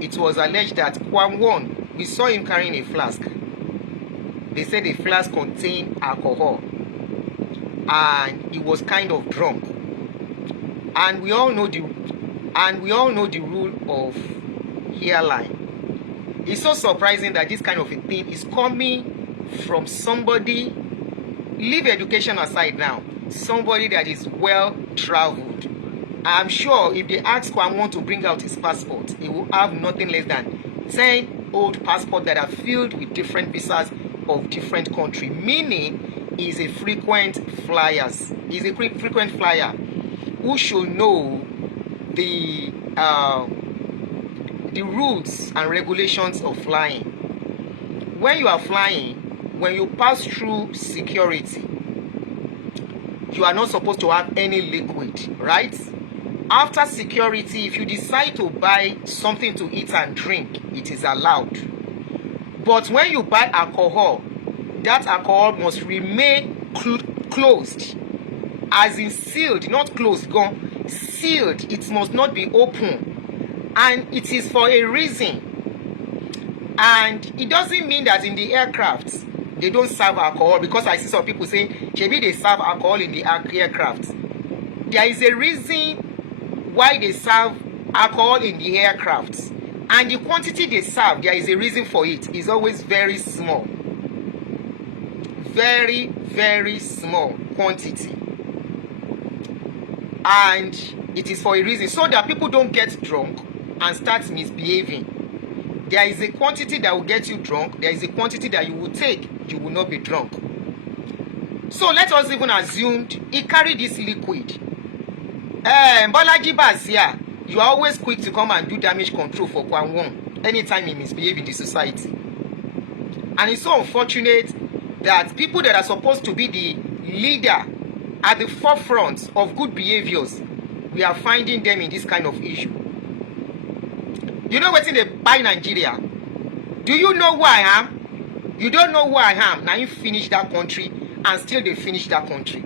it was alleged that Kwam Won, we saw him carrying a flask. They said the flask contained alcohol, and he was kind of drunk. And we all know the rule of hairline. It's so surprising that this kind of a thing is coming from somebody, leave education aside now, somebody that is well traveled. I'm sure if they ask Kwam to bring out his passport, he will have nothing less than 10 old passports that are filled with different visas of different country, meaning he's a frequent flyer. He's a frequent flyer who should know the rules and regulations of flying. When you are flying, when you pass through security, you are not supposed to have any liquid, right? After security, if you decide to buy something to eat and drink, it is allowed. But when you buy alcohol, that alcohol must remain closed, as in sealed, not closed, gone, sealed. It must not be open, and it is for a reason. And it doesn't mean that in the aircraft they don't serve alcohol, because I see some people saying maybe they serve alcohol in the aircraft. There is a reason why they serve alcohol in the aircraft, and the quantity they serve, there is a reason for it. It's always very small, very, very small quantity, and it is for a reason, so that people don't get drunk and start misbehaving. There is a quantity that will get you drunk, there is a quantity that you will take, you will not be drunk. So let us even assume he carried this liquid. Bolaji Basia, you are always quick to come and do damage control for Kwam Won anytime he misbehaves in the society. And it's so unfortunate that people that are supposed to be the leader at the forefront of good behaviors, we are finding them in this kind of issue. You know what's in the buy Nigeria? Do you know who I am? You don't know who I am. Now you finish that country, and still they finish that country.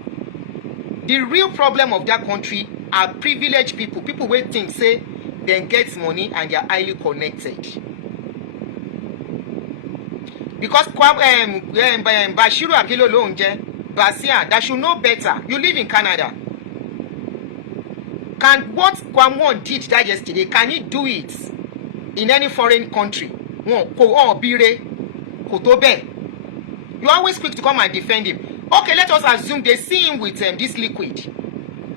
The real problem of that country are privileged people, people wey think say dem get money and they are highly connected. Because Bashiru Akilolo Basia, that should know better. You live in Canada. Can what Kwam Won did that yesterday, can he do it in any foreign country? You are always quick to come and defend him. Okay, let us assume they see him with this liquid.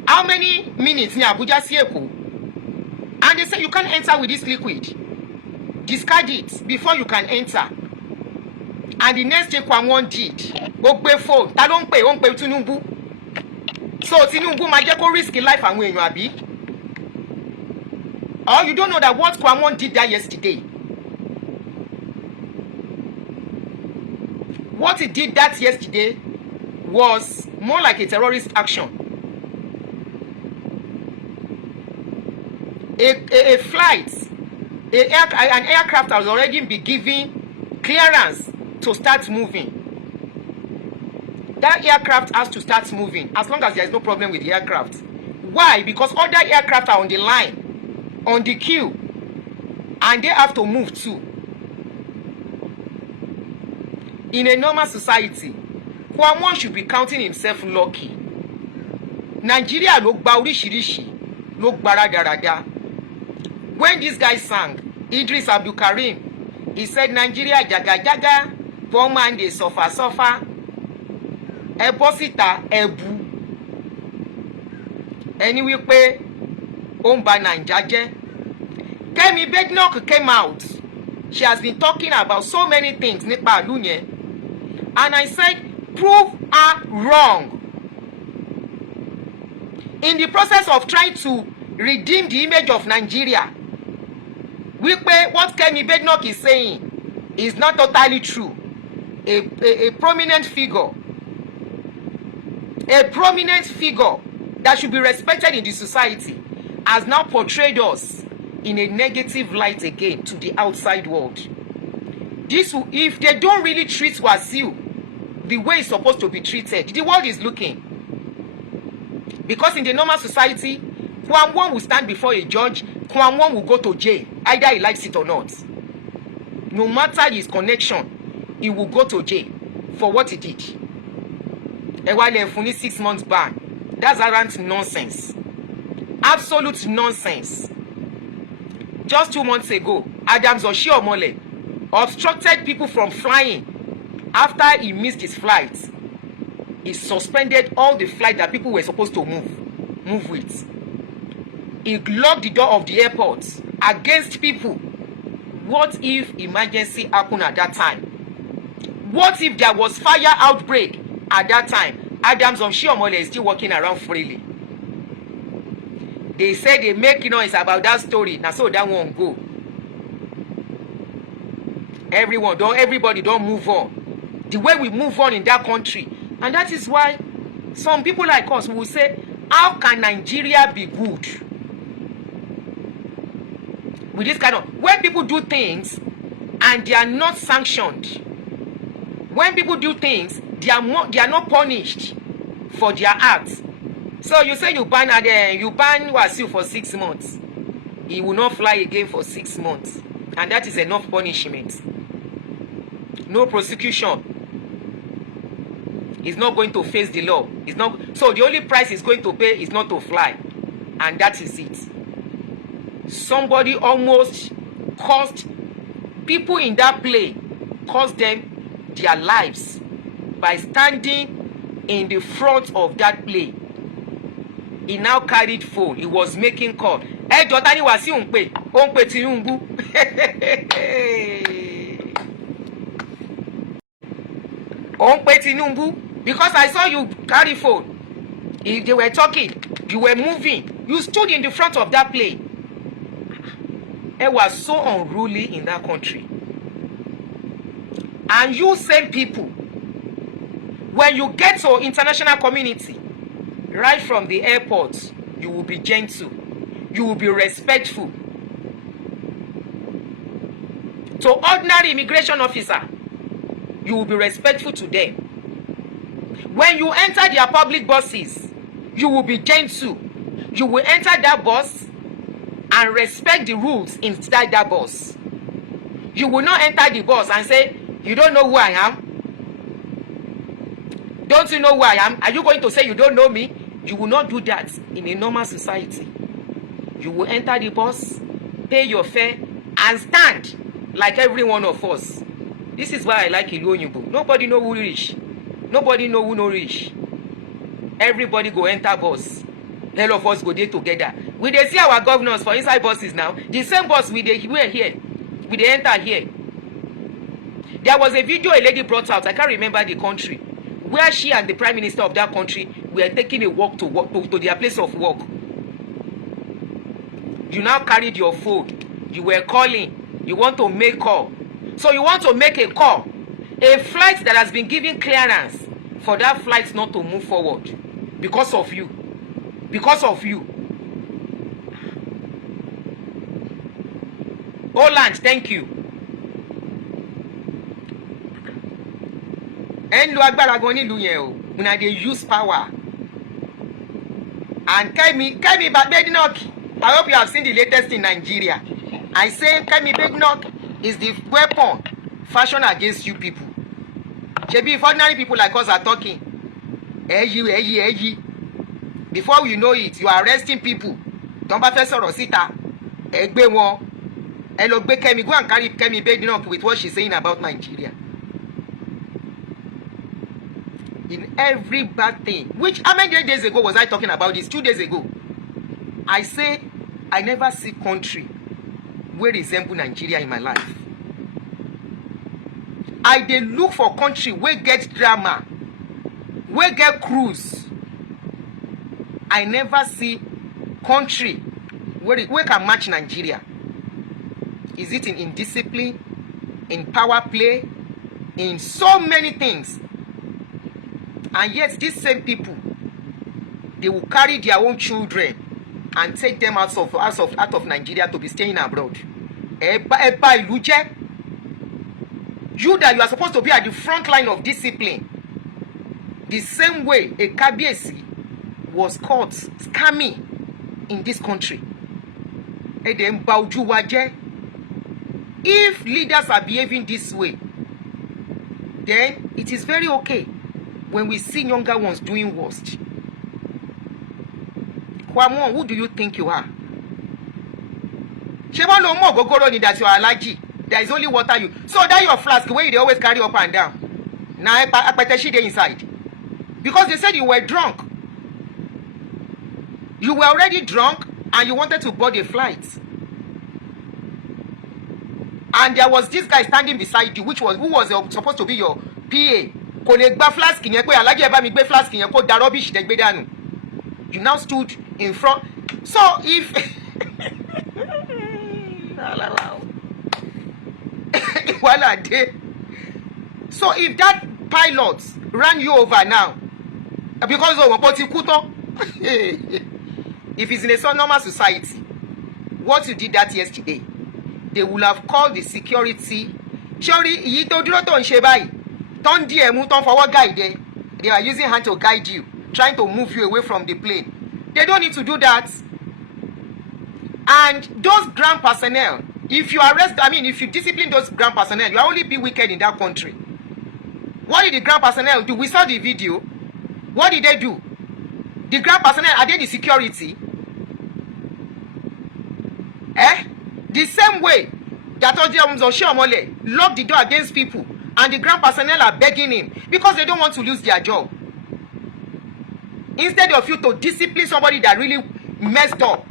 How many minutes in Abuja Sieko? And they say you can't enter with this liquid. Discard it before you can enter. And the next thing Kwam Won did, Ogbe phone, ta ló ń pè, ó ń pè Tinubu. So Tinubu ma jẹ́ kó risk life àwọn èèyàn àbí? Or you don't know that what Kwam Won did that yesterday? What he did that yesterday was more like a terrorist action. A flight, an aircraft has already been given clearance to start moving. That aircraft has to start moving as long as there is no problem with the aircraft. Why? Because other aircraft are on the line, on the queue, and they have to move too. In a normal society, Kwam Won should be counting himself lucky. Nigeria ló gba oríṣiríṣi, ló gba rádaràda. When this guy sang, Idris Abdul Karim, he said, Nigeria jaga jaga, poor man dey suffer suffer. Ẹ bọ́ síta, ẹ bú. Ẹni wípé ó ń ba Naija jẹ́. Kemi Badenoch came out. She has been talking about so many things nípa ìlú yẹn. And I said, prove her wrong. In the process of trying to redeem the image of Nigeria, wípé what Kemi Badenoch is saying is not totally true. A prominent figure that should be respected in the society has now portrayed us in a negative light again to the outside world. If they don't really treat Wasiu the way it's supposed to be treated, the world is looking. Because in the normal society, Kwam Won will stand before a judge, Kwam Won will go to jail. either he likes it or not. No matter his connection, he will go to jail for what he did. Ewale Funi 6 months ban. That's arrant nonsense. Absolute nonsense. Just 2 months ago, Adams Oshiomhole obstructed people from flying after he missed his flight. He suspended all the flight that people were supposed to move with. He locked the door of the airport against people. What if emergency happened at that time? What if there was fire outbreak at that time? Adams Oshiomhole is still walking around freely. They say they make noise about that story. Now so that won't go. Everybody don't move on. The way we move on in that country. And that is why some people like us will say, how can Nigeria be good? With this kind of, when people do things and they are not sanctioned, when people do things, they are not punished for their acts. So you say you ban Wasiu for 6 months. He will not fly again for 6 months. And that is enough punishment. No prosecution. He's not going to face the law. He's not. So the only price he's going to pay is not to fly. And that is it. Somebody almost caused people in that plane, caused them their lives by standing in the front of that plane. He now carried phone. He was making call. Jotani Wasiu ń pè Tinubu. Ó ń pè Tinubu. Because I saw you carry phone. If they were talking, you were moving. You stood in the front of that plane. It was so unruly in that country. And you same people, when you get to international community, right from the airport, you will be gentle. You will be respectful. To ordinary immigration officer, you will be respectful to them. When you enter their public buses, you will be gentle. You will enter that bus and respect the rules inside that bus. You will not enter the bus and say, you don't know who I am? Don't you know who I am? Are you going to say you don't know me? You will not do that in a normal society. You will enter the bus, pay your fare, and stand like every one of us. This is why I like Ilu Oyinbo. Nobody know who rich. Nobody know who no rich. Everybody go enter bus. All of us go there together. We dey see our governors for inside buses now. The same bus we dey wear here. We dey enter here. There was a video a lady brought out. I can't remember the country, where she and the prime minister of that country were taking a walk to their place of work. You now carried your phone. You were calling. You want to make call. So you want to make a call. A flight that has been given clearance for that flight not to move forward because of you. Because of you. Holland, thank you. And lo agbára gan nílùú yẹn o. Una dey use power. And Kemi Badenoch, I hope you have seen the latest in Nigeria. I say Kemi Badenoch is the weapon fashioned against you people. Shebi, if ordinary people like us are talking, before you know it, you are arresting people. Don't bá fẹ́ sọ̀rọ̀ síta, ẹ gbé wọn. Ẹ lọ gbé Kemi, go and carry Kemi Badenoch with what she's saying about Nigeria. In every bad thing, which how many days ago was I talking about this? 2 days ago. I say I never see country where resemble Nigeria in my life. I dey look for country where get drama, where get cruise. I never see country where can match Nigeria. Is it in indiscipline, in power play, in so many things? And yet these same people, they will carry their own children and take them out of Nigeria to be staying abroad. You that you are supposed to be at the front line of discipline. The same way a Kabiyesi was caught scamming in this country. If leaders are behaving this way, then it is very okay when we see younger ones doing worst. Kwamon, who do you think you are? Sheba no more gogoro ni that you are allergic. There is only water you. So that your flask where they always carry up and down. Now apateshi dey inside. Because they said you were drunk. You were already drunk and you wanted to board a flight. And there was this guy standing beside you, who was supposed to be your PA. Kò lè gba flask yẹn pé alájẹ ẹ bá mi gbé flask yẹn kó da rubbish tẹ́ gbé dànù. You now stood in front. So if so if that pilot ran you over now, because of Potikuto, if it's in a normal society, what you did that yesterday, they will have called the security. Surely, they are using hand to guide you, trying to move you away from the plane. They don't need to do that. And those ground personnel, if you if you discipline those ground personnel, you will only be wicked in that country. What did the ground personnel do? We saw the video. What did they do? The ground personnel, are they the security? The same way that Ojiomole locked the door against people, and the ground personnel are begging him because they don't want to lose their job. Instead of you to discipline somebody that really messed up.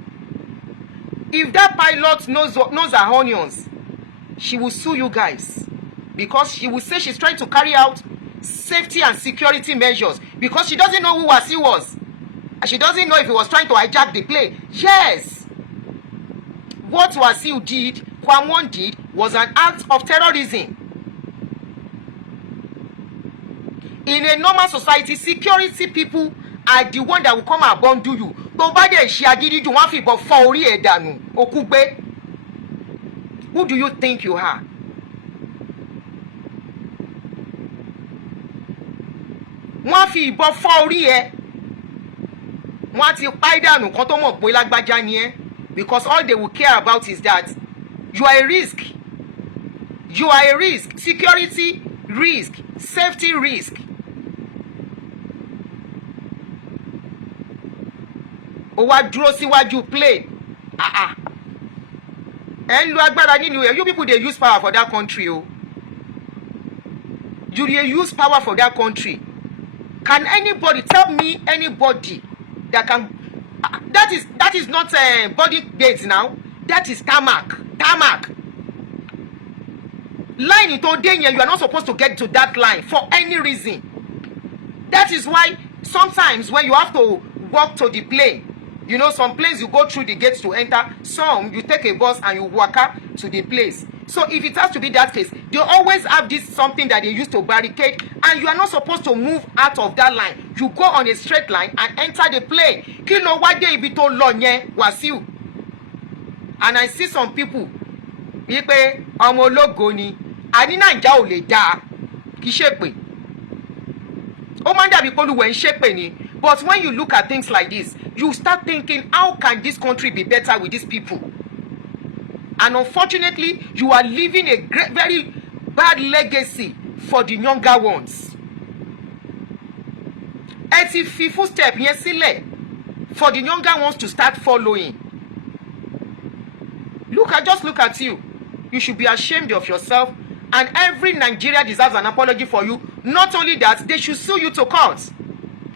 If that pilot knows her onions, she will sue you guys, because she will say she's trying to carry out safety and security measures, because she doesn't know who Wasiu was, and she doesn't know if he was trying to hijack the plane. Yes, what Wasiu did, Kwamon did, was an act of terrorism. In a normal society, security people are the one that will come and bundle you. Who do you think you are? Wọ́n fi ìbọn fọ́ orí ẹ. Wọ́n ti pa ìdànù kan tó mọ̀ pé lágbájá ni ẹ́. Because all they will care about is that you are a risk. You are a risk. Security risk. Safety risk. Ó wá dúró síwájú plane. Ẹ ń lo agbára nínú ẹ̀. You people dey use power for that country o. You dey use power for that country. Can anybody tell me anybody that can? That is not body gate now. That is tarmac. Tarmac. Line tó dé yẹn, you are not supposed to get to that line for any reason. That is why sometimes when you have to walk to the plane, you know, some planes you go through the gates to enter, some you take a bus and you walk up to the place. So if it has to be that case, they always have this something that they use to barricade, and you are not supposed to move out of that line. You go on a straight line and enter the plane. Kilo wade ibi to lọ yẹn Wasiu. And I see some people wípé ọmọ ológo ni, àní Naija ò lè dáa, kì í ṣépè. Ó máa ń dàbí pé Olúwa ń ṣépè ni. But when you look at things like this, you start thinking, how can this country be better with these people? And unfortunately, you are leaving a very bad legacy for the younger ones. Ẹ ti fi footstep yẹn sílẹ̀ for the younger ones to start following. Just look at you. You should be ashamed of yourself, and every Nigeria deserves an apology for you. Not only that, they should sue you to court.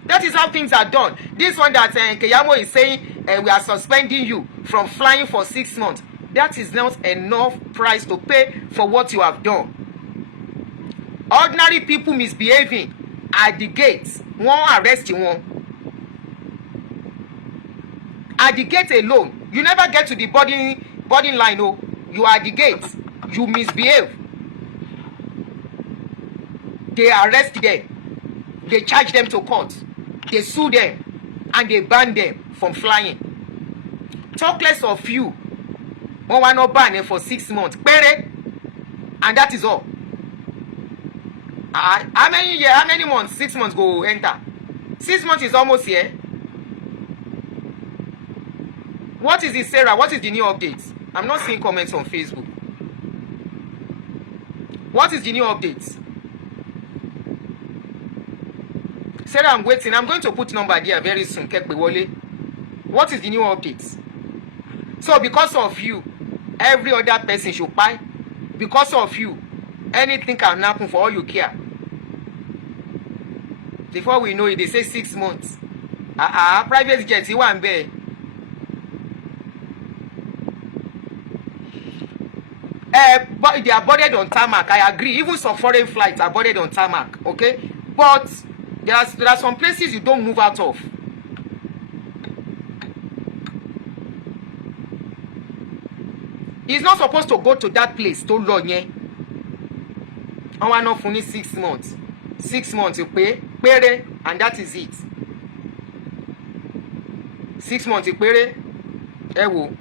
That is how things are done. This one that Keyamo is saying, we are suspending you from flying for 6 months. That is not enough price to pay for what you have done. Ordinary people misbehaving at the gates, won't arrest you. At the gate alone, you never get to the boarding line. Oh, you are at the gate, you misbehave. They arrest them, they charge them to court, they sue them, and they ban them from flying. Talk less of you. One will not ban for 6 months. And that is all. How many months? 6 months go enter. 6 months is almost here. What is it, Sarah? What is the new updates? I'm not seeing comments on Facebook. What is the new update? Sarah, I'm waiting. I'm going to put number there very soon. What is the new update? So because of you, every other person should buy. Because of you, anything can happen for all you care. Before we know it, they say 6 months. Private jet, you want be. But they are boarded on tarmac. I agree. Even some foreign flights are boarded on tarmac. Okay, but there are some places you don't move out of. He's not supposed to go to that place. To Lonye. I want not finish 6 months. 6 months you pay, and that is it. 6 months you pay, ewo.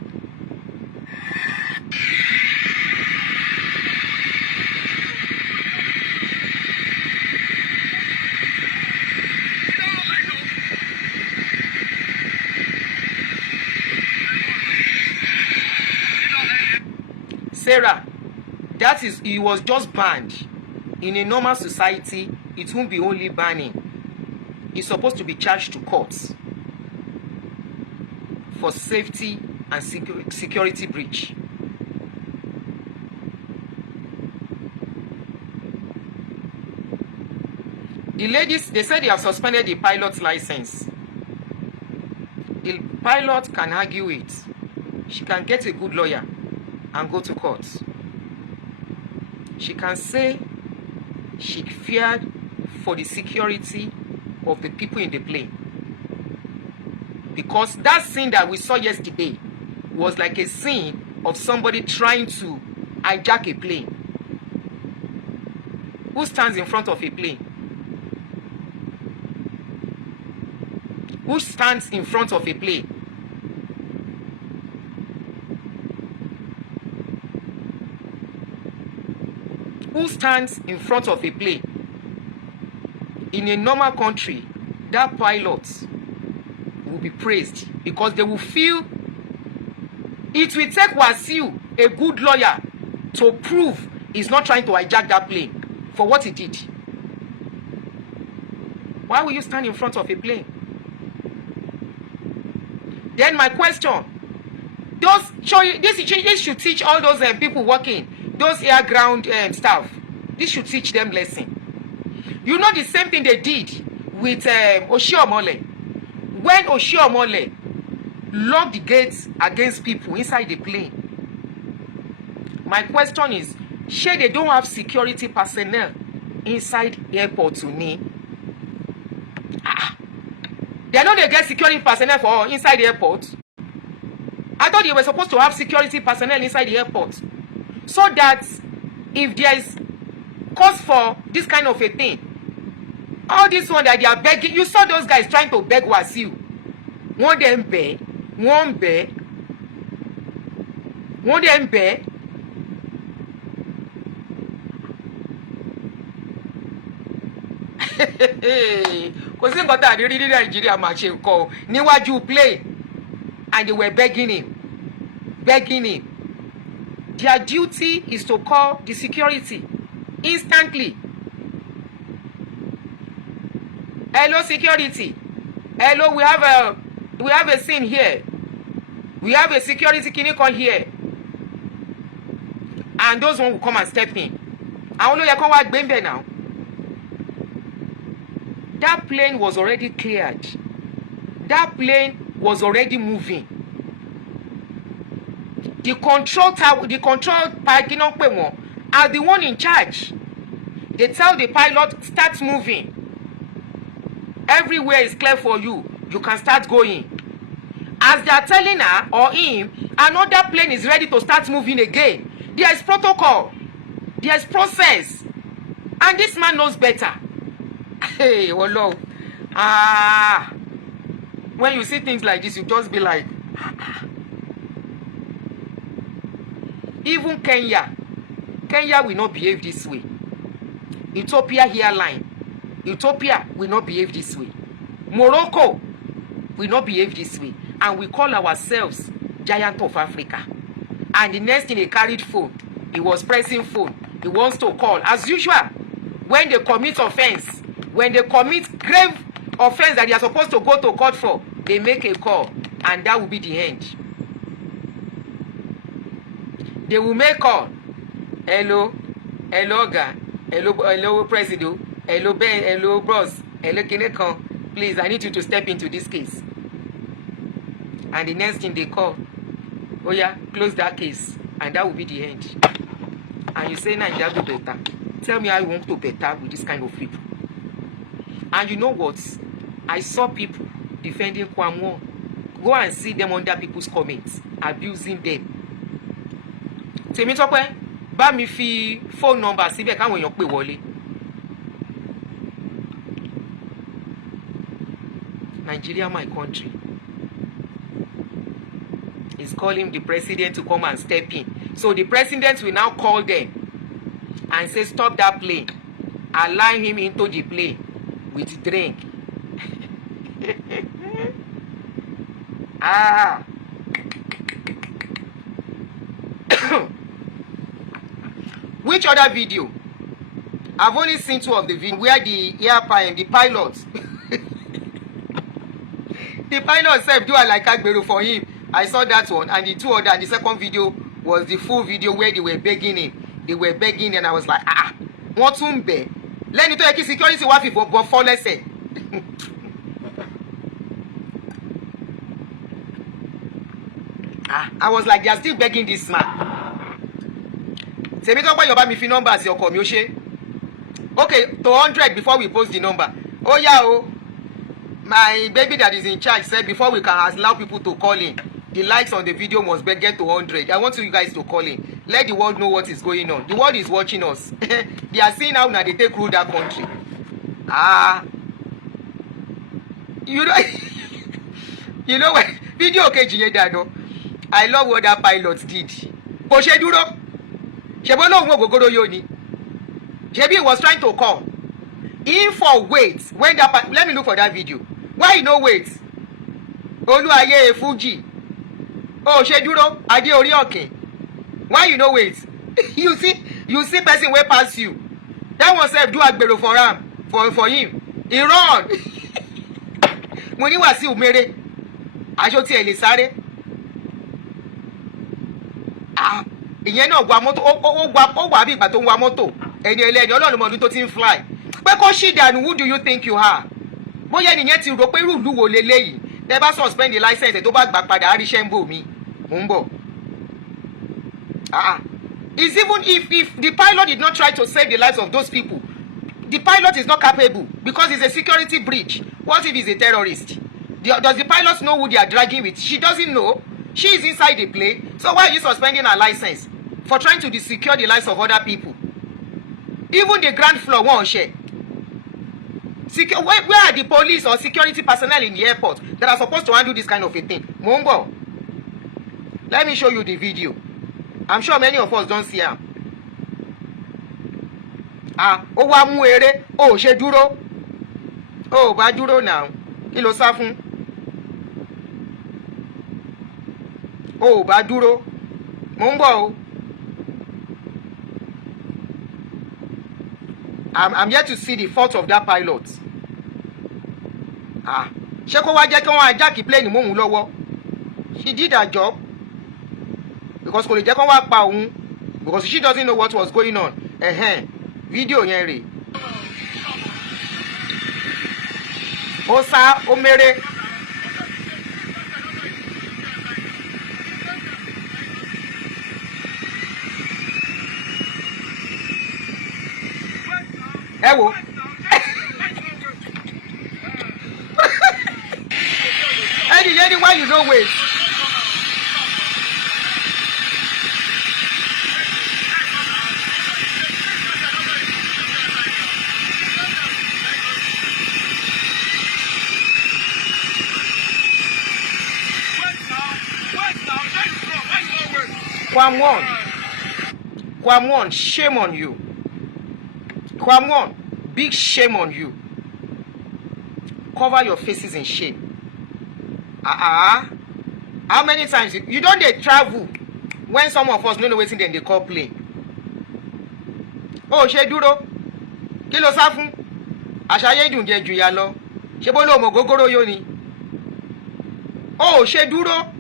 Sarah, that is, he was just banned. In a normal society, it won't be only banning. He's supposed to be charged to courts for safety and security breach. The ladies, they said they have suspended the pilot's license. The pilot can argue it. She can get a good lawyer and go to court. She can say she feared for the security of the people in the plane. Because that scene that we saw yesterday was like a scene of somebody trying to hijack a plane. Who stands in front of a plane? Who stands in front of a plane? Who stands in front of a plane? In a normal country, that pilot will be praised because they will feel it will take Wasiu, a good lawyer, to prove he's not trying to hijack that plane for what he did. Why will you stand in front of a plane? Then my question, this should teach all those people working, those air ground staff. This should teach them lesson. You know the same thing they did with Oshiomhole. When Oshiomhole locked the gates against people inside the plane. My question is, sure they don't have security personnel inside the airport to me? They know they get security personnel for inside the airport. I thought they were supposed to have security personnel inside the airport. So that if there is cause for this kind of a thing, all this one that they are begging, you saw those guys trying to beg Wasiu. One them bear, one bear, one them bear. Kò sí nǹkan tá a rí rí Nàìjíríà máa ṣe nǹkan níwájú play, and they were begging him. Their duty is to call the security instantly. Hello, security. Hello, we have a scene here. We have a security clinical here. And those one will come and step in. I don't know you can work Bembe now. That plane was already cleared. That plane was already moving. The control parking are the one in charge. They tell the pilot, start moving. Everywhere is clear for you. You can start going. As they are telling her or him, another plane is ready to start moving again. There is protocol. There is process. And this man knows better. Hey, oh Lord. When you see things like this, you just be like, even Kenya will not behave this way. Ethiopia will not behave this way. Morocco will not behave this way. And we call ourselves giant of Africa. And the next thing, he carried phone. He was pressing phone. he wants to call. As usual, when they commit offense, when they commit grave offense that they are supposed to go to court for, they make a call, and that will be the end. They will make call. Hello, Oga, hello, President, hello, Ben, hello, Bros, hello, Kinekon. Please, I need you to step into this case. And the next thing they call, oh yeah, close that case, and that will be the end. And you say, Nigeria go better. Tell me how you want to better with this kind of people. And you know what? I saw people defending Kwamwon. Go and see them under people's comments, abusing them. Tèmi Tọ́pẹ́, bá mi fi phone number síbẹ̀ káwọn èèyàn pè wọlé. Nigeria, my country, is calling the president to come and step in. So the president will now call them and say, stop that plane. Allow him into the plane with drink. Ah. Which other video? I've only seen two of the videos where the pilot, the pilot said, do I like Agbero for him. I saw that one, and the two other, and the second video was the full video where they were begging him. They were begging, and I was like, wọ́n tún bẹ̀. Lẹ́ni tó yẹ kí security wá fi bọ̀ fọ́ lẹ́sẹ̀. I was like, they are still begging this man. Tèmi Tọ́pẹ́, Yorùbá mi fi number sí ọkọ mi ó ṣe. Okay, to 100 before we post the number. Oh yeah, oh. My baby that is in charge said before we can allow people to call in, the likes on the video must get to 100. I want you guys to call in. Let the world know what is going on. The world is watching us. They are seeing how now they take rule that country. You know, you know what? Video kejì yẹn dàdó. I love what that pilot did. Kò ṣe dúró. Ṣebí lóhùn ògógóró yóò ní. Ṣebí he was trying to call. In for wait. When that let me look for that video. Why you no wait? Olúayé Fuji. Oh, ṣe dúró. Adé orí òkè. Why you no wait? you see person wey pass you. That one sef do agbero for am for him. He run. Mo ní Wasiu mere. Aṣọ tí ẹ lè sáré. Ìyẹn náà gba mọ́tò ó wà bí ìgbà tó ń wa mọ́tò. Ẹni ẹlẹ́ni Ọlọ́run mọ̀ ọdún tó ti ń fly. Pé kó ṣì dànù, who do you think you are? Bóyá ẹnìyẹn ti rò pé irú ìlú wo leléyìí. Tẹ́ bá suspend the license tó bá gbà padà àríṣẹ́ ń bò mí. Mo ń bọ̀. It's even if the pilot did not try to save the lives of those people, the pilot is not capable because it's a security breach. What if he's a terrorist? Does the pilot know who they are dragging with? She doesn't know. She is inside the plane. So why are you suspending her license? For trying to secure the lives of other people. Even the ground floor won't share. Where are the police or security personnel in the airport that are supposed to handle this kind of a thing? Mumbo, let me show you the video. I'm sure many of us don't see her. Ó wá mú eré, ó ṣe dúró. Ó bá dúró now. Kí ló sá fún? Ó bá dúró. Mumbo. I'm yet to see the fault of that pilot. Ṣé kó wá jẹ́ kí wọ́n hijack plane mọ́ òun lọ́wọ́? She did her job. Because kò lè jẹ́ kí wọ́n wá pa òun. Because she doesn't know what was going on. Video yẹn rè. Ó sá, ó méré. Ẹ wo. Any why you no wait? Kwamwon, shame on you. Kwamwon, big shame on you. Cover your faces in shame. How many times you don't dey travel when some of us no know wetin dem dey call plane? ó ṣe dúró kí ló sá fún àṣàyé dùn jẹ jù ya lọ ṣe bó lóun ògógóró yó ni ó ṣe dúró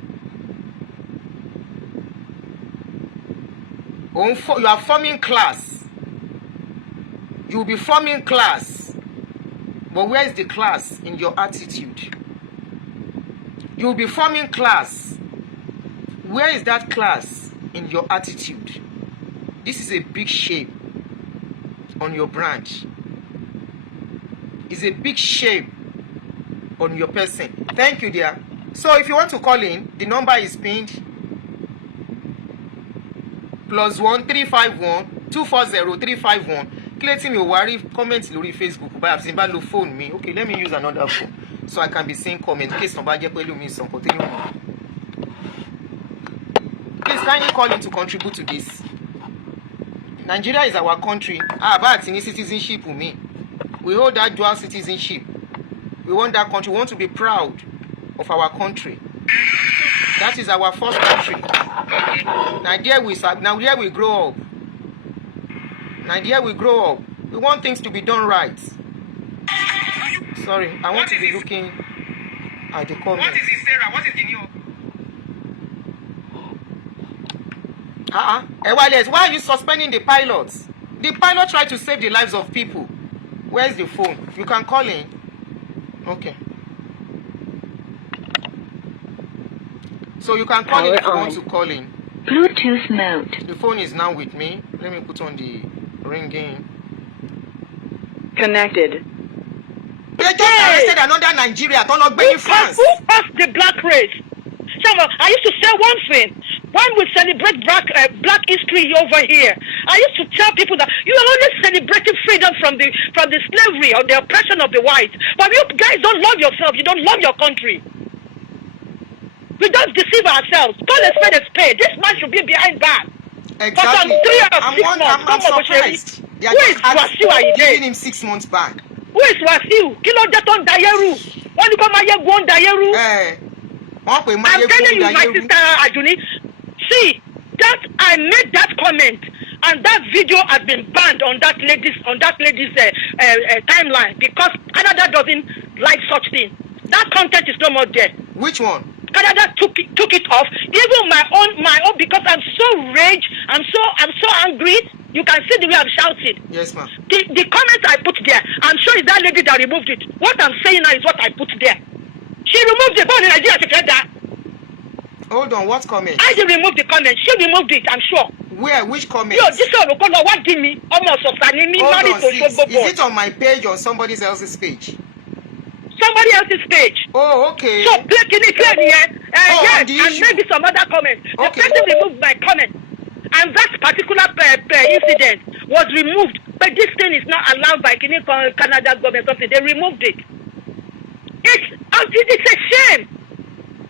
you are forming class you will be forming class but where is the class in your attitude? You will be forming class. Where is that class in your attitude? This is a big shame on your brand. It's a big shame on your person. Thank you, dear. So if you want to call in, the number is pinned. +1 351 240 351. Clayton mi ò wá rí comment lórí Facebook báyà tí n bá lo phone mi. Okay, let me use another phone so I can be seeing comment in case nobody jẹ́ pé lómi sàn kò tẹ́lẹ̀ mọ́. Please kindly call in to contribute to this. Nigeria is our country. Bá àti ní citizenship mi. We hold that dual citizenship. We want that country. We want to be proud of our country. That is our first country. Nigeria we grow up. Nigeria we grow up. We want things to be done right. Sorry, I want to be looking at the comments. What is it, Sarah? What is the new? Why are you suspending the pilots? The pilot tried to save the lives of people. Where's the phone? You can call in. Okay. So you can call in if you want to call in. Bluetooth mode. The phone is now with me. Let me put on the ringing. Connected. They just arrested another Nigeria. Don't know in France. Who passed the black race? I used to say one thing. When we celebrate black history over here, I used to tell people that you are only celebrating freedom from the slavery or the oppression of the whites. But you guys don't love yourself. You don't love your country. We don't deceive ourselves. Call a spade a spade. This man should be behind bars. Exactly. For some 3 or 6 months. I'm surprised. They are Who is just Wasiu Ayinde? giving him 6 months back. Who is Wasiu? Kí ló dé tó ń dayeru? Wọ́n ní kó máa yẹ gbọ́n dayeru. I'm telling you, my sister Adunni, see, that I made that comment and that video has been banned on that lady's timeline because Canada doesn't like such thing. That content is no more there. Which one? Canada took it off. Even my own because I'm so raged, I'm so angry. You can see the way I'm shouting. Yes, ma'am. The comment I put there, I'm sure it's that lady that removed it. What I'm saying now is what I put there. She removed the phone in Nigeria to get that. Hold on, what comment? I didn't remove the comment. She removed it, I'm sure. Where? Which comment? Yo, this one will what give me? Almost Hold on, sis. Is it on my page or somebody else's page? Somebody else's page. Oh, okay. So click in it here. Yes, and maybe some other comment. Okay. The person removed my comment. And that particular incident was removed. But this thing is not allowed by Canada government. Something. They removed it. It's a shame.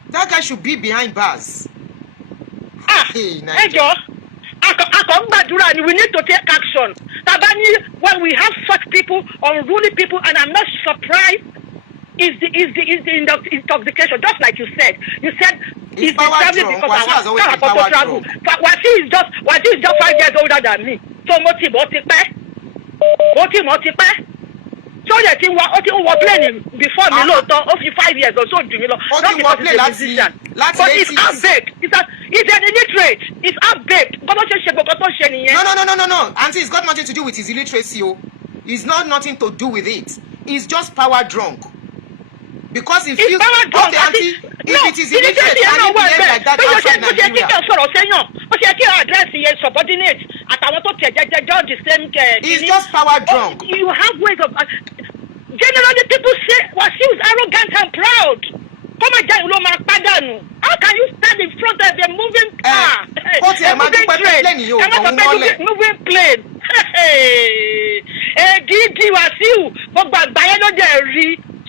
That guy should be behind bars. Hey, Joe. We need to take action. When we have such people, unruly people, and I'm not surprised, is the intoxication. Just like you said. You said it's power drunk. Wasiu has always been power drunk. Wasiu is just 5 years older than me. So so that he was playing before me, of 5 years or so. Not because he's a musician. But it's half-baked. It's an illiterate. It's half-baked. No. Auntie, it's got nothing to do with his illiteracy. It's not nothing to do with it. It's just power drunk. Because if you okay, Auntie, if it is illiterate and it behaves like that outside Nigeria. It's just power drunk. You have ways of generally people say Wasiu is arrogant and proud. How can you stand in front of a moving car? Moving plane.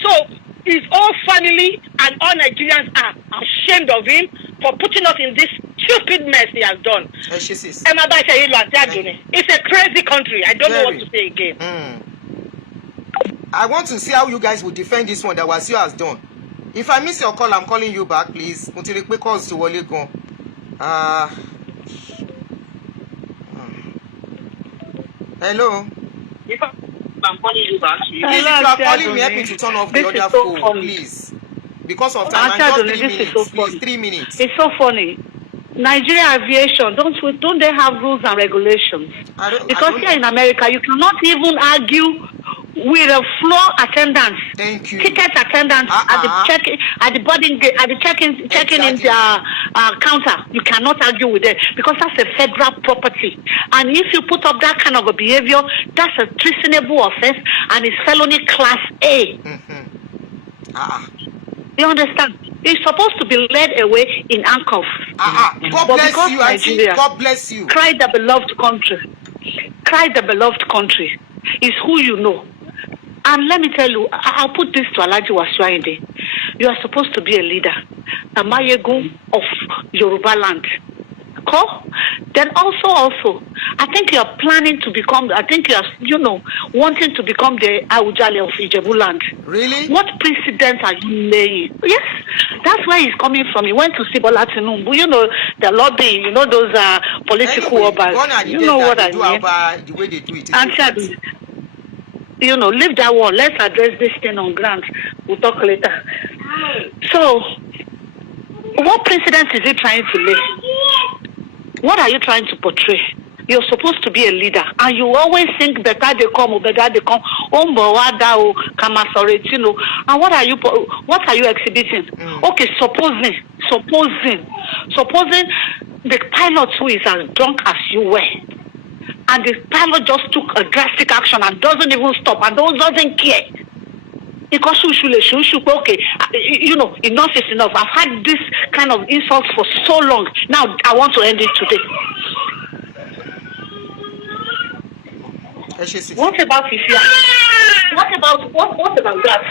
So his whole family and all Nigerians are ashamed of him for putting us in this stupid mess he has done. It's a crazy country. I don't know what to say again. I want to see how you guys will defend this one that Wasiu has done. If I miss your call, I'm calling you back, please. Calls to Wale Gon. Hello. If I'm calling you back, Please, if you are calling me, help me to turn off the other phone, please. Because of time, and just 3 minutes, please, 3 minutes. It's so funny. Nigeria aviation, don't they have rules and regulations? Because here in America, you cannot even argue with a floor attendant, Thank you. ticket attendant at the boarding gate, at the checking in the counter. You cannot argue with it because that's a federal property. And if you put up that kind of a behavior, that's a treasonable offense and it's felony class A. You understand? It's supposed to be led away in handcuffs. God bless you, Aunty. God bless you. Cry the beloved country. Cry the beloved country is who you know. And let me tell you, I'll put this to Asiri Wasiu Ayinde. You are supposed to be a leader, a Mayegun of Yoruba land. Cool? Then also, I think you are planning to become, wanting to become the Awujale of Ijebu land. Really? What precedent are you laying? Yes, that's where he's coming from. He went to see Bola Tinubu, the lobby, those political obas. You know what I mean? The way they do it. Aunty, leave that one. Let's address this thing on ground. We'll talk later. So, what precedent is he trying to lay? What are you trying to portray? You're supposed to be a leader, and you always think better they come. And what are you exhibiting? Okay, supposing the pilot who is as drunk as you were, and the pilot just took a drastic action and doesn't even stop and doesn't care. Because okay, enough is enough. I've had this kind of insults for so long. Now I want to end it today. What about Fifia? What about that?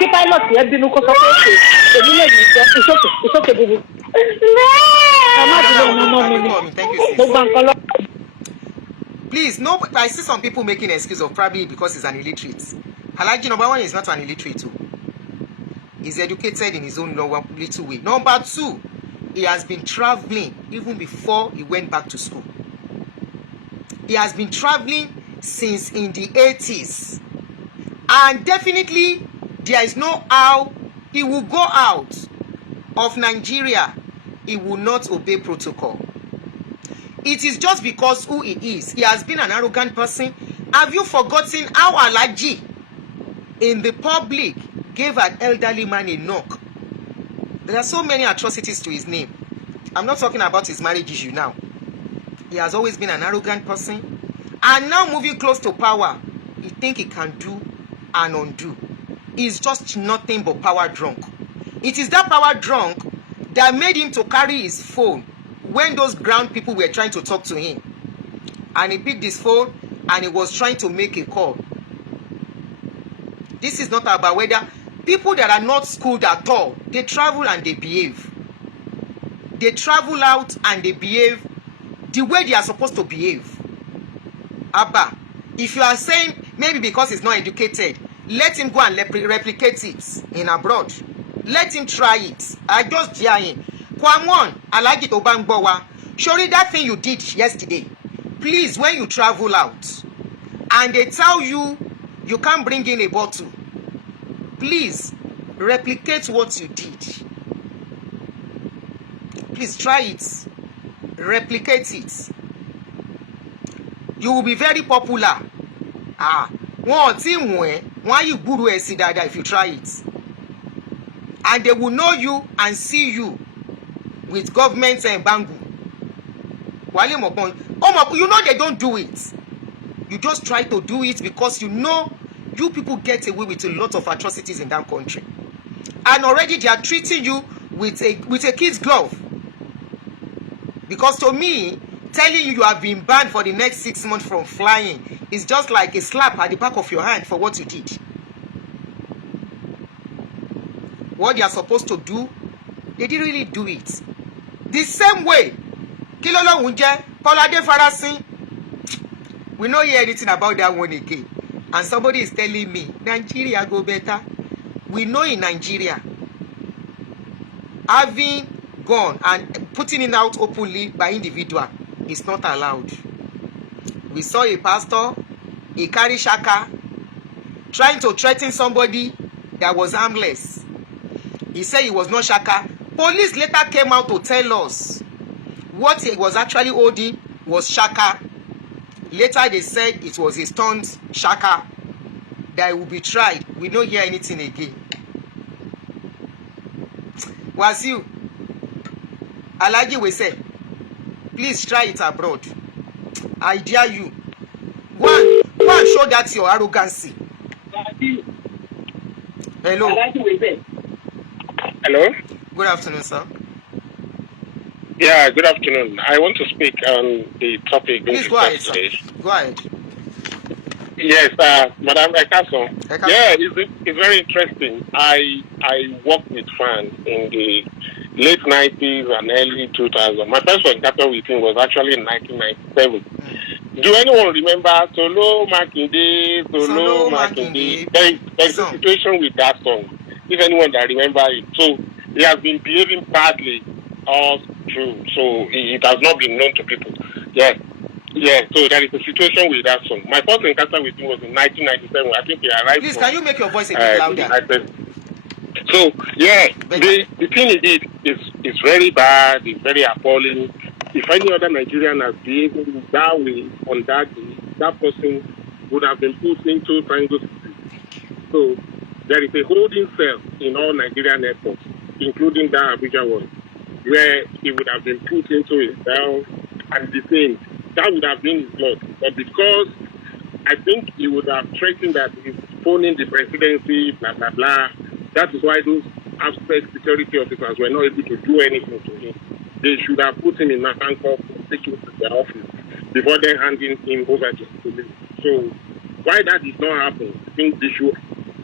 The pilot had been it's okay, boo. Please, no, I see some people making an excuse of probably because he's an illiterate. Alhaji, number one, is not an illiterate too. He's educated in his own little way. Number two, he has been traveling even before he went back to school. He has been traveling since in the 80s. And definitely, there is no how he will go out of Nigeria. He will not obey protocol. It is just because who he is. He has been an arrogant person. Have you forgotten how Alhaji in the public gave an elderly man a knock? There are so many atrocities to his name. I'm not talking about his marriage issue now. He has always been an arrogant person. And now moving close to power, he thinks he can do and undo. He's just nothing but power drunk. It is that power drunk that made him to carry his phone when those ground people were trying to talk to him. And he picked his phone and he was trying to make a call. This is not about whether people that are not schooled at all, they travel and they behave. They travel out and they behave the way they are supposed to behave. Abba, if you are saying maybe because he's not educated, let him go and replicate it in abroad. Let him try it. I just hear him. Kwamon, Alhaji to Bangbowa, surely that thing you did yesterday, please, when you travel out and they tell you you can't bring in a bottle, please replicate what you did. Please try it. Replicate it. You will be very popular. Why you guru dada if you try it? And they will know you and see you with government and bangu. You know they don't do it. You just try to do it because you know you people get away with a lot of atrocities in that country. And already they are treating you with a kid's glove. Because to me, telling you have been banned for the next 6 months from flying is just like a slap at the back of your hand for what you did. What they are supposed to do, they didn't really do it. The same way, Kilolo Unje, Polade Farasin, we don't hear anything about that one again. And somebody is telling me, Nigeria go better. We know in Nigeria, having gone and putting it out openly by individual is not allowed. We saw a pastor, he carried shaka, trying to threaten somebody that was harmless. He said he was not shaka. Police later came out to tell us what he was actually holding was shaka. Later they said it was a stunt shaka that will be tried. We don't hear anything again. Wasiu, Alhaji we say, please try it abroad. I dare you. One show that your arrogancy. Hello. Hello. Good afternoon, sir. Yeah, good afternoon. I want to speak on the topic. Please go ahead, sir. Go ahead. Yes, Madam Ekaso. Yeah, it's very interesting. I worked with fans in the late 90s and early 2000s. My first encounter with him was actually in 1997. Do anyone remember Solo Makinde? Solo Makinde. There's a situation with that song. If anyone that remember it. So he has been behaving badly all through. So it has not been known to people. Yeah. Yeah, so there is a situation with that song. My first encounter with him was in 1997. I think he arrived. Please, can you make your voice a bit louder? So, yeah, the thing he did is very bad, it's very appalling. If any other Nigerian has behaved that way on that day, that person would have been put into triangle. So, there is a holding cell in all Nigerian airports, including that Abuja one, where he would have been put into a cell and detained. That would have been his blood. But because I think he would have threatened that he's phoning the presidency, blah, blah, blah, that is why those abstract security officers were not able to do anything to him. They should have put him in a handcuff, take him to their office before then handing him over to the police. So why that did not happen, I think they should,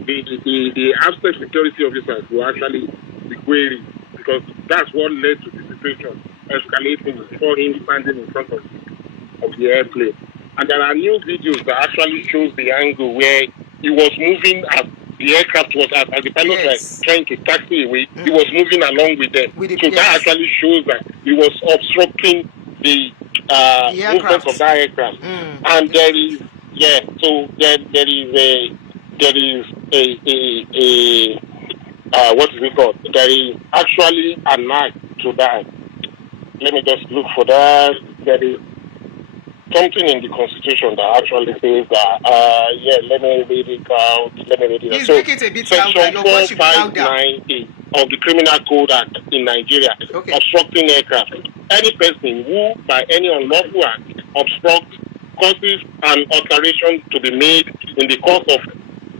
the abstract security officers will actually be queried, because that's what led to the situation escalating before him standing in front of the airplane. And there are new videos that actually shows the angle where he was moving as the aircraft was, as the pilot was trying to taxi away, he was moving along with them. So that actually shows that he was obstructing the movement of that aircraft. And there is, so there is what is it called? There is actually an act to that. Let me just look for that. There is something in the Constitution that actually says that, let me read it out. Please make it a bit Section 4598 of the Criminal Code Act in Nigeria, obstructing aircraft. Any person who, by any unlawful act, obstructs, causes an alteration to be made in the course of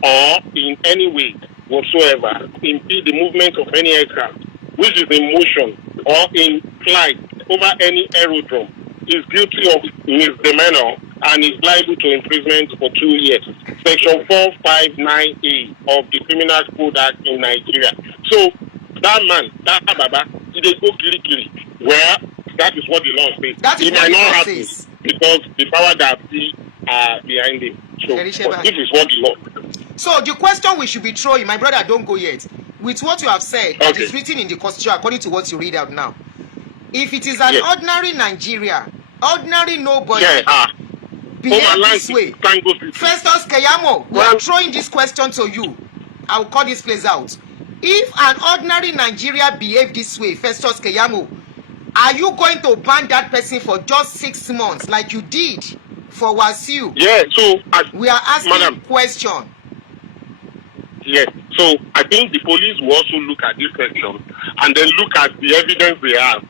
or in any way whatsoever, impede the movement of any aircraft which is in motion or in flight over any aerodrome, is guilty of misdemeanor and is liable to imprisonment for 2 years. Section 459A of the Criminal Code Act in Nigeria. So that man, that Baba, he dey go kiri. Where that is what the law says. That is it what might the law not happen says. because the power that be behind him. So this is what the law. So the question we should be throwing, my brother, don't go yet. With what you have said, that is written in the Constitution according to what you read out now. If it is an ordinary Nigeria, ordinary nobody, behave this way. Festus Keyamo, we are throwing this question to you. I will call this place out. If an ordinary Nigeria behave this way, Festus Keyamo, are you going to ban that person for just 6 months like you did for Wasiu? Yeah, so we are asking a question. Yes, so I think the police will also look at this section and then look at the evidence they have.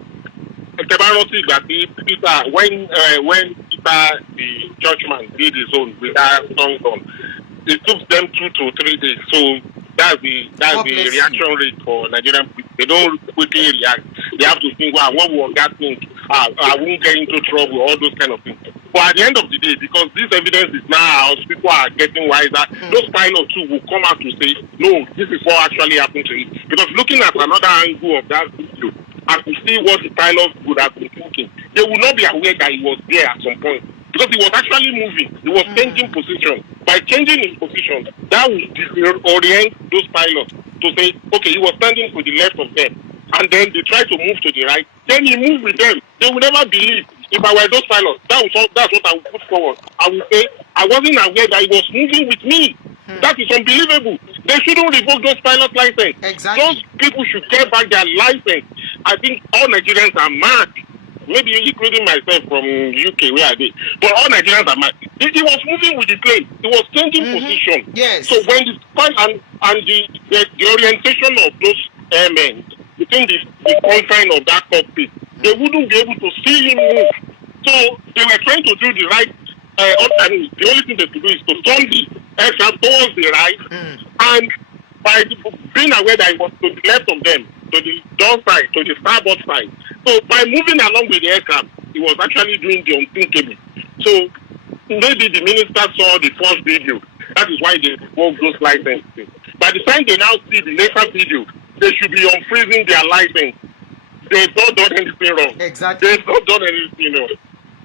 That Peter, when Peter, the churchman, did his own with that song on, it took them 2 to 3 days. So that's the reaction rate for Nigerian people. They don't quickly react. They have to think, wow, what will God think? I won't get into trouble, all those kind of things. But at the end of the day, because this evidence is now out, people are getting wiser, those pilots too will come out to say, no, this is what actually happened to him. Because looking at another angle of that video, and to see what the pilot would have been thinking, they would not be aware that he was there at some point. Because he was actually moving. He was changing position. By changing his position, that would disorient those pilots to say, okay, he was standing to the left of them. And then they try to move to the right. Then he moved with them. They will never believe if I were those pilots, that's what I would put forward. I would say I wasn't aware that he was moving with me. That is unbelievable. They shouldn't revoke those pilot license. Exactly. Those people should get back their license. I think all Nigerians are mad. Maybe including myself from UK, where I did. But all Nigerians are mad. He was moving with the plane. He was changing position. Yes. So when the and the orientation of those airmen within the confine of that cockpit, they wouldn't be able to see him move. So they were trying to do the right. The only thing they could do is to turn the aircraft towards the right, and by being aware that it was to the left of them, to the door side, to the starboard side. So by moving along with the aircraft, he was actually doing the unthinkable. So maybe the minister saw the first video. That is why they revoked those licenses. By the time they now see the later video, they should be unfreezing their license. They've not done anything wrong. Exactly. They've not done anything wrong.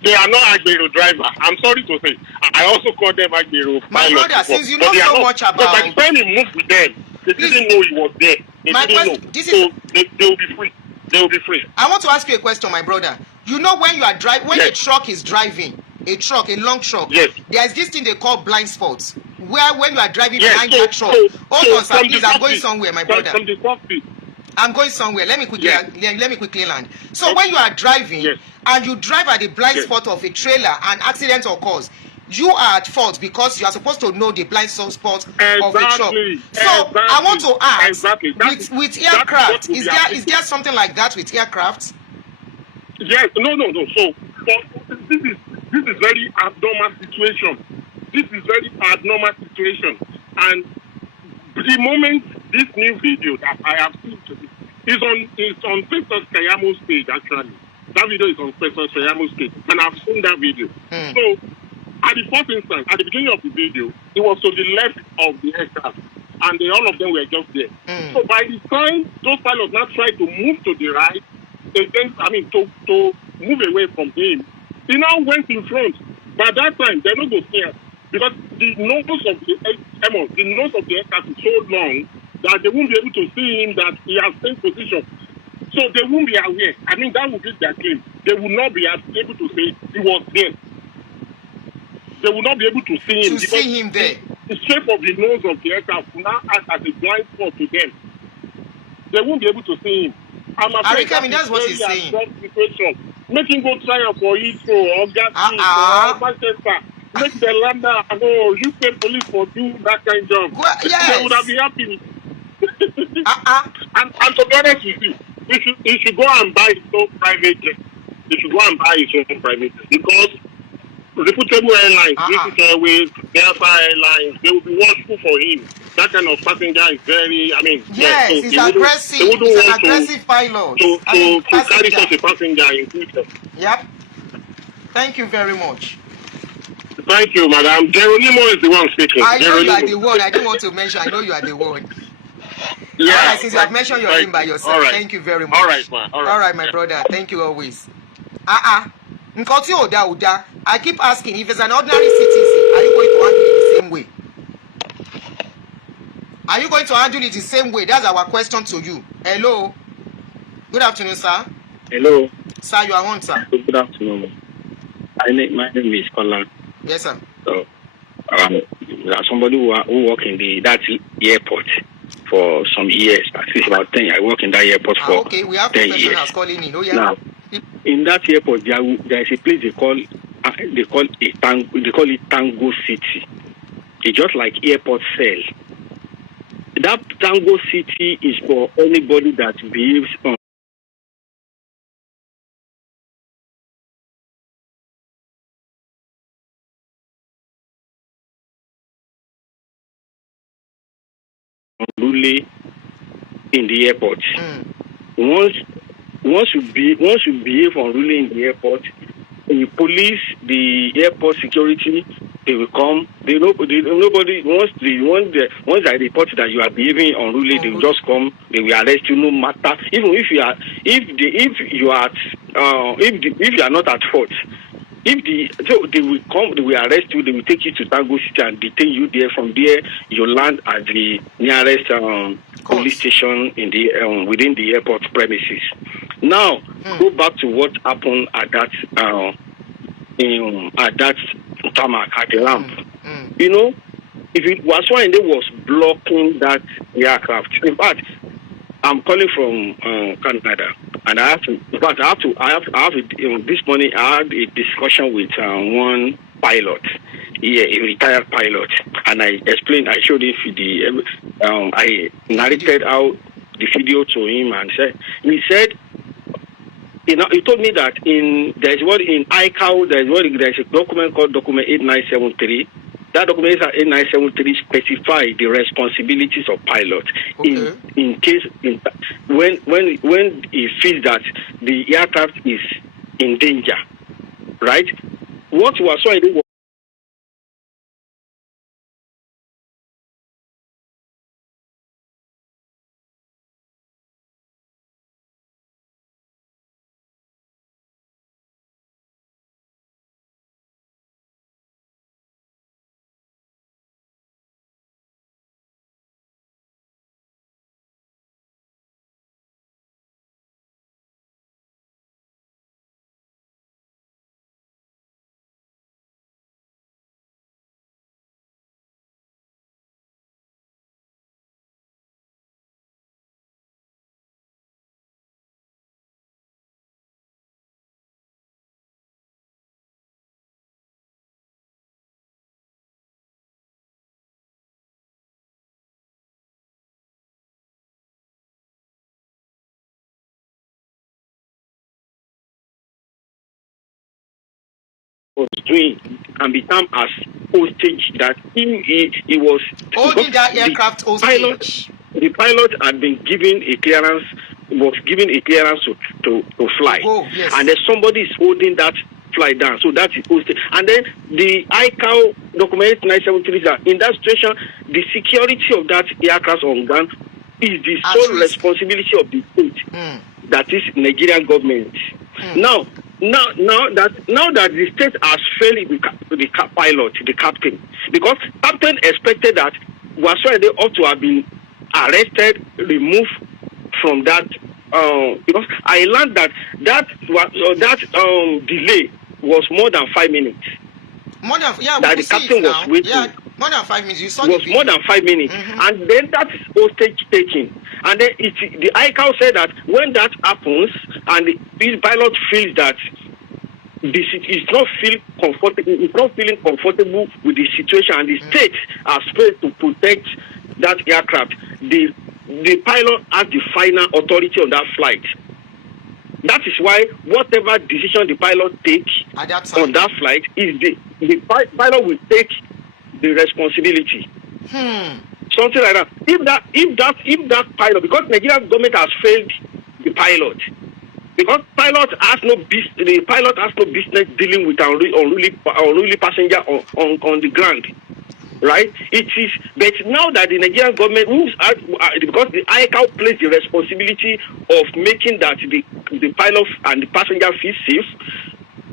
They are not Agbero driver. I'm sorry to say. I also call them Agbero pilots. My brother, since you know so much about... But by the time he moved with them, they didn't know he was there. They didn't know. So they will be free. They will be free. I want to ask you a question, my brother. You know when you are driving, when a truck is driving, a long truck, there is this thing they call blind spots. Where when you are driving behind that truck, hold on, sir, please, I'm going somewhere, my brother. From the cockpit. I'm going somewhere. Let me quickly land. So when you are driving and you drive at the blind spot of a trailer and accident occurs, you are at fault because you are supposed to know the blind spot of the truck. So I want to ask, with aircraft, is there something like that with aircraft? Yes, no. So this is very abnormal situation. And the moment this new video that I have seen today is on Professor Kayamo's page, actually. That video is on Professor Kayamo's page, and I've seen that video. So at the first instance, at the beginning of the video, it was to the left of the aircraft, and all of them were just there. So by the time those pilots now tried to move to the right, to move away from him, he now went in front. By that time, they're not going to see us because the nose of the aircraft is so long that they won't be able to see him, that he has same position. So they won't be aware. That would be their claim. They will not be able to say he was there. They will not be able to see him. See him there. The shape of the nose of the aircraft will now act as a blind spot to them. They won't be able to see him. I'm afraid that's what he's saying. Situation. Make him go try for Heathrow or Gatwick or Manchester. Make the lander UK police for do that kind of job. Well, yes. They would have been happy. And to be honest with you, he should go and buy his own private jet. He should go and buy his own private jet because reputable airlines, British Airways, Delta Airlines, they will be watchful for him. That kind of passenger is very, yes, so he's aggressive. He's an aggressive pilot. To carry such a passenger in future. Yep. Thank you very much. Thank you, madam. Geronimo is the one speaking. I know you are the one. I didn't want to mention. I know you are the one. Yeah. All right, since you have mentioned your name by yourself, thank you very much. All right, man. All right, my brother. Thank you always. Nkoti Oda. I keep asking, if it's an ordinary citizen, are you going to handle it the same way? Are you going to handle it the same way? That's our question to you. Hello. Good afternoon, sir. Hello. Sir, you are on, sir. Good afternoon. My name is Kola. Yes, sir. So, somebody who work in that airport for some years, at least about 10 years. I work in that airport for 10 years. Okay, we have professionals calling in. Oh, yeah. Now, in that airport, there is a place they call it Tango City. It's just like airport cell. That Tango City is for anybody that behaves unruly in the airport. Once you behave unruly in the airport, the police, the airport security, they will come. Nobody once I report that you are behaving unruly, they will just come. They will arrest you, no matter even if you are not at fault. They will come, they will arrest you. They will take you to Tango City and detain you there. From there, you land at the nearest police station in the within the airport premises. Now, go back to what happened at that tarmac at the ramp. You know, if it was one they was blocking that aircraft. In fact, I'm calling from Canada, and I have to. In fact, this morning I had a discussion with one pilot, a retired pilot, and I explained. I showed him I narrated out the video to him, and he said. He told me that in ICAO there's a document called document 8973. That document 8973 specifies the responsibilities of pilots in case when he feels that the aircraft is in danger, right? What was so was doing can become as hostage that he was holding that aircraft hostage. The pilot had been given a clearance, to fly, yes. and then somebody is holding that flight down. So that is hostage. And then the ICAO document 973 that in that situation, the security of that aircraft on ground is the sole responsibility of the state. That is Nigerian government. Now that the state has failed the pilot, the captain, because captain expected that they ought to have been arrested, removed from that. Because I learned that delay was more than 5 minutes. More than that the captain was waiting. Yeah, more than 5 minutes. You saw was more than 5 minutes, and then that is hostage taking. And then the ICAO said that when that happens, and the pilot feels that is not feeling comfortable with the situation, and the state has failed to protect that aircraft, the pilot has the final authority on that flight. That is why whatever decision the pilot takes on that flight is the pilot will take the responsibility. Something like that. If that pilot, because Nigerian government has failed the pilot, because the pilot has no business dealing with unruly passenger on the ground, right? It is, but now that the Nigerian government moves out, because the ICAO plays the responsibility of making that the pilot and the passenger feel safe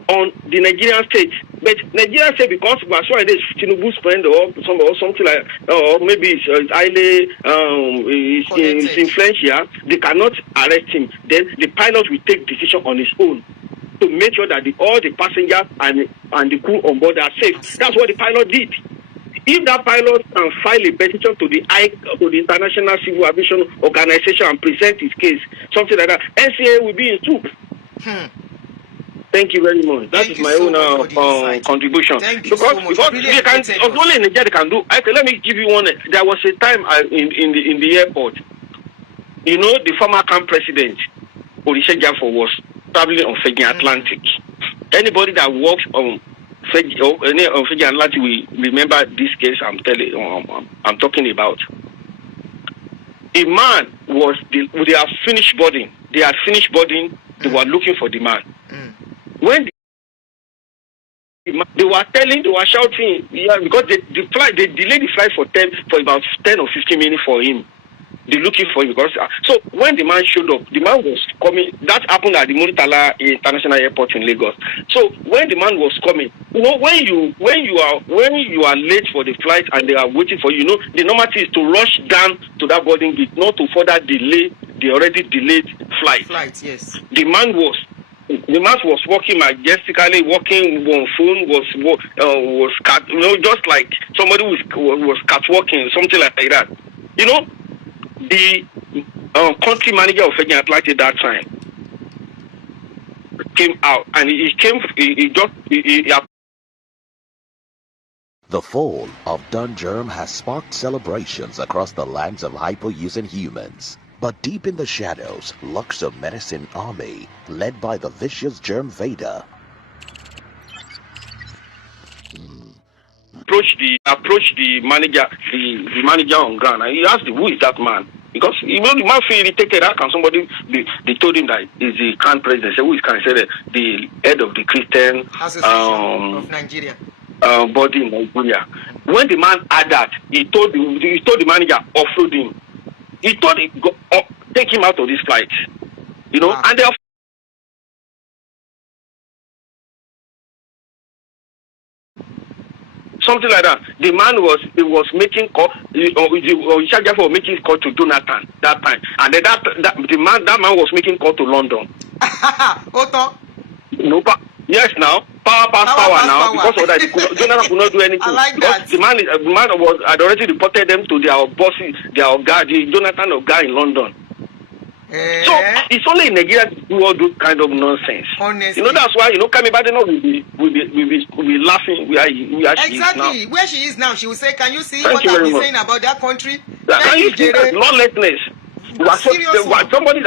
on the Nigerian state. But Nigeria say because it is Tinubu's friend or something like, or maybe it's highly it's influential, they cannot arrest him. Then the pilot will take decision on his own to make sure that all the passengers and the crew on board are safe. That's what the pilot did. If that pilot can file a petition to the International Civil Aviation Organization and present his case, something like that, NCA will be in soup. Thank you very much. That is my own contribution. Thank you so much. Because really they can only in Nigeria can do. Let me give you one. There was a time in the airport. You know, the former camp president, Orisha Jafo, was traveling on Fegi Atlantic. Anybody that works on Fegi Atlantic will remember this case I'm talking about. A man they are finished boarding. They were looking for the man. When they were shouting, because they delayed the flight for about 10 or 15 minutes for him. They're looking for him because so when the man showed up, the man was coming. That happened at the Muritala International Airport in Lagos. So when the man was coming, you know, when you are late for the flight and they are waiting for you, you know, the normal thing is to rush down to that boarding gate, not to further delay they already delayed flight. Yes. The man was walking majestically, walking on phone, was cat, just like somebody was catwalking, something like that. The country manager of Virgin Atlantic that time came out, and he The fall of Dungerm has sparked celebrations across the lands of hyper-using humans. But deep in the shadows lurks a menacing army led by the vicious germ vader. Approach the manager, the manager on ground, and he asked, "Who is that man?" Because the man feel irritated. How can somebody? They told him that is the Khan president. Who is Khan? He said the head of the Christian Association of Nigeria. Body in Nigeria. When the man had that, he told the manager, offload him. He told him, take him out of this flight. And they something like that. The man was making call. The charge for making call to Jonathan that time, and then that man was making call to London. Otto. No, yes, now power now. Because of that, Jonathan could not do anything. I like that. The man had already reported them to their bosses, their guy, Jonathan of guy in London. So it's only in Nigeria to do all those kind of nonsense. Honestly. That's why Kami Badeno will be laughing where she is now. Exactly. Where she is now, she will say, "Can you see Thank what you I've very been much. saying about that country?" Can you see that lawlessness? Somebody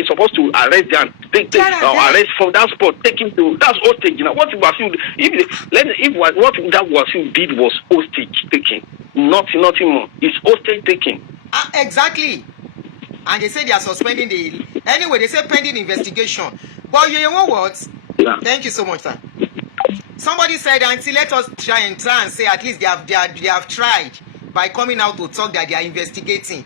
is supposed to arrest them, arrest from that spot, take him to that's hostage. What Wasiu what that Wasiu did was hostage taking, nothing more. It's hostage taking. Exactly. And they say they are suspending anyway. They say pending investigation. But you know what? Yeah. Thank you so much, sir. Somebody said, "Aunty, let us try and say at least they have tried by coming out to talk that they are investigating."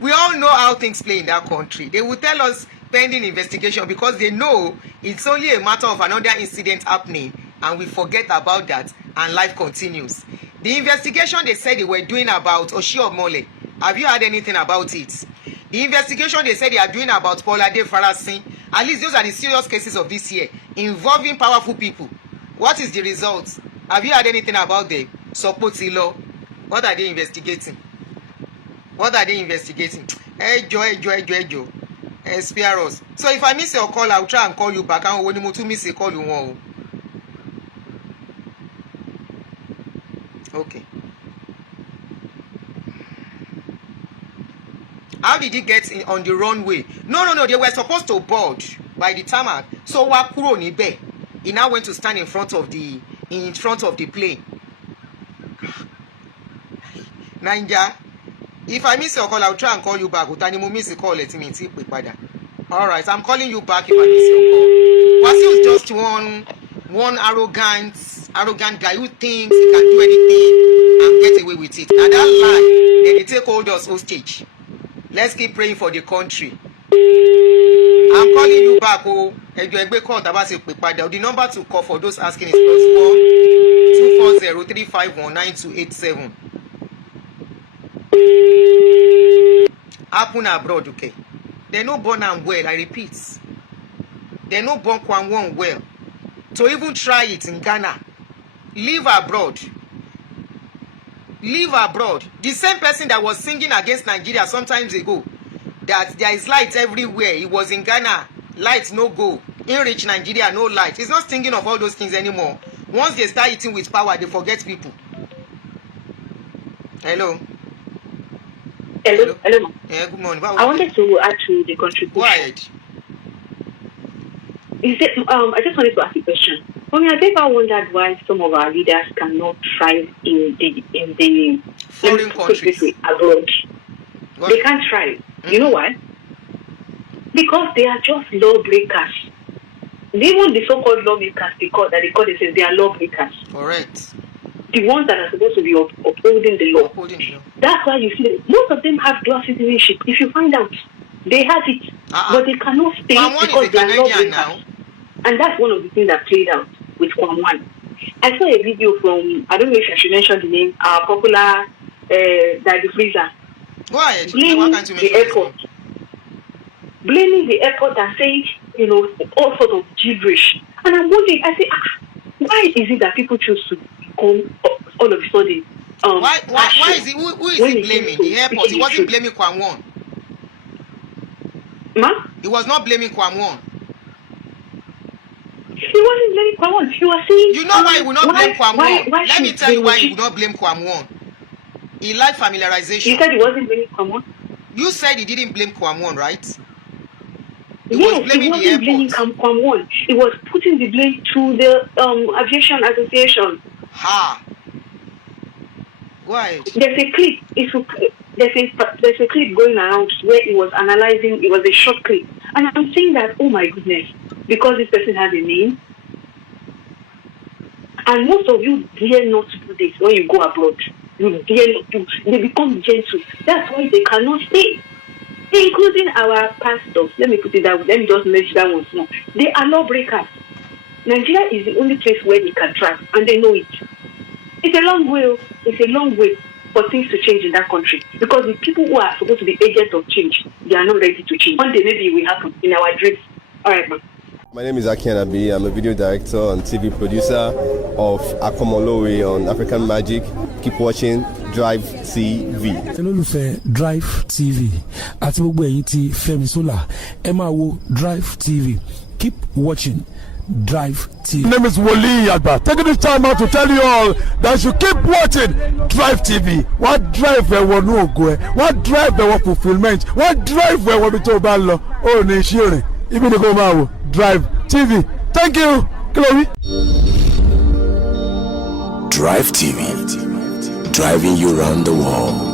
We all know how things play in that country. They will tell us pending investigation because they know it's only a matter of another incident happening, and we forget about that, and life continues. The investigation they said they were doing about Oshiomhole, have you heard anything about it? The investigation they said they are doing about Paulade Farasin, at least those are the serious cases of this year involving powerful people. What is the result? Have you heard anything about them? Sopotilo. What are they investigating? Ejo. Spare us. So if I miss your call, I'll try and call you back. And when you miss a call, you won't. Okay. How did he get on the runway? No. They were supposed to board by the tarmac. So Wakuro Nibe, he now went to stand in front of the plane. Ninja, if I miss your call, I'll try and call you back. Utani miss the call, let me see. Alright, I'm calling you back if I miss your call. Wasiu is just one arrogant guy who thinks he can do anything and get away with it. And that lie, then they take hold us hostage. Let's keep praying for the country. I'm calling you back. The number to call for those asking is +1 240 351 9287. Happen abroad, okay? They no born and well, I repeat. They no born one well. To even try it in Ghana, live abroad. The same person that was singing against Nigeria some times ago, that there is light everywhere. He was in Ghana, light no go. In rich Nigeria, no light. He's not thinking of all those things anymore. Once they start eating with power, they forget people. Hello. Hello. Yeah, good morning. I wanted to add to the contribution. Go ahead. I just wanted to ask a question. I've ever wondered why some of our leaders cannot thrive in the foreign countries abroad. What? They can't thrive. Mm-hmm. You know why? Because they are just lawbreakers. Even the so-called lawmakers, they say they are lawbreakers. Correct. The ones that are supposed to be upholding the law. That's why you see most of them have dual citizenship. If you find out, they have it, but they cannot stay because they are lawbreakers. Now. And that's one of the things that played out with Kwamwan. I saw a video from, I don't know if I should mention the name, our popular Daddy Freezer. Go ahead. Leaving the airport blaming the airport and saying, all sorts of gibberish. And I'm wondering, I say, why is it that people choose to come all of a sudden? Why is he? Who is he blaming? The airport. He wasn't blaming Kwamwon. Ma? He was not blaming Kwamwon. He wasn't blaming Kwamwon. He was saying. You know why he would not blame Kwamwon? Let me tell you why he would not blame Kwamwon. He liked familiarization. You said he wasn't blaming Kwamwon? You said he didn't blame Kwamwon, right? He wasn't blaming Kwamwon. He was putting the blame to the aviation association. Ha. Go ahead. There's a clip. There's a clip going around where he was analyzing. It was a short clip, and I'm saying that, oh my goodness, because this person has a name, and most of you dare not do this when you go abroad. You dare not do. They become gentle. That's why they cannot stay, including our pastors. Let me put it that way. Let me just mention that once more. They are lawbreakers. Nigeria is the only place where they can trust, and they know it. It's a long way. It's a long way for things to change in that country, because the people who are supposed to be agents of change, they are not ready to change. One day maybe it will happen in our dreams. All right, man. My name is Aki. I'm a video director and TV producer of Akomolowe on African Magic. Keep watching Drive TV. Olólùfẹ́ Drive TV àti gbogbo ẹ̀yin tí Fẹ́mi Sola ẹ máa wo Drive TV. Keep watching Drive TV. My name is Woli Agba. Taking this time out to tell you all that you keep watching Drive TV. What drive ẹ̀wọ̀ ní ògo ẹ̀? What drive ẹ̀wọ̀ fulfilment? What drive ẹ̀wọ̀ bí tó bá lọ? Ó ní iṣẹ́ rẹ̀. Ibi ni kò máa wò Drive TV. Thank you. Chloe. Drive TV, driving you around the world.